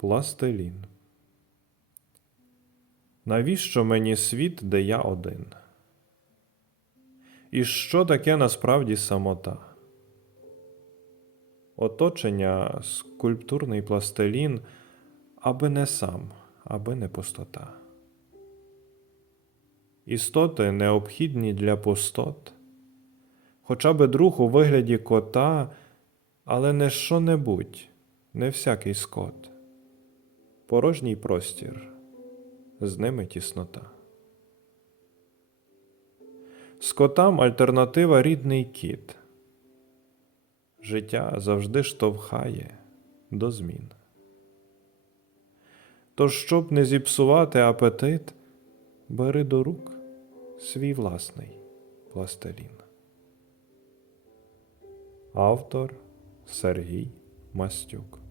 Пластилін. Навіщо мені світ, де я один? І що таке насправді самота? Оточення, скульптурний пластилін, аби не сам, аби не пустота. Істоти необхідні для пустот, хоча би друг у вигляді кота, але не що-небудь, не всякий скот, порожній простір, з ними тіснота. Скотам альтернатива рідний кіт. Життя завжди штовхає до змін. Тож, щоб не зіпсувати апетит, бери до рук свій власний пластилін. Автор Сергій Мастюк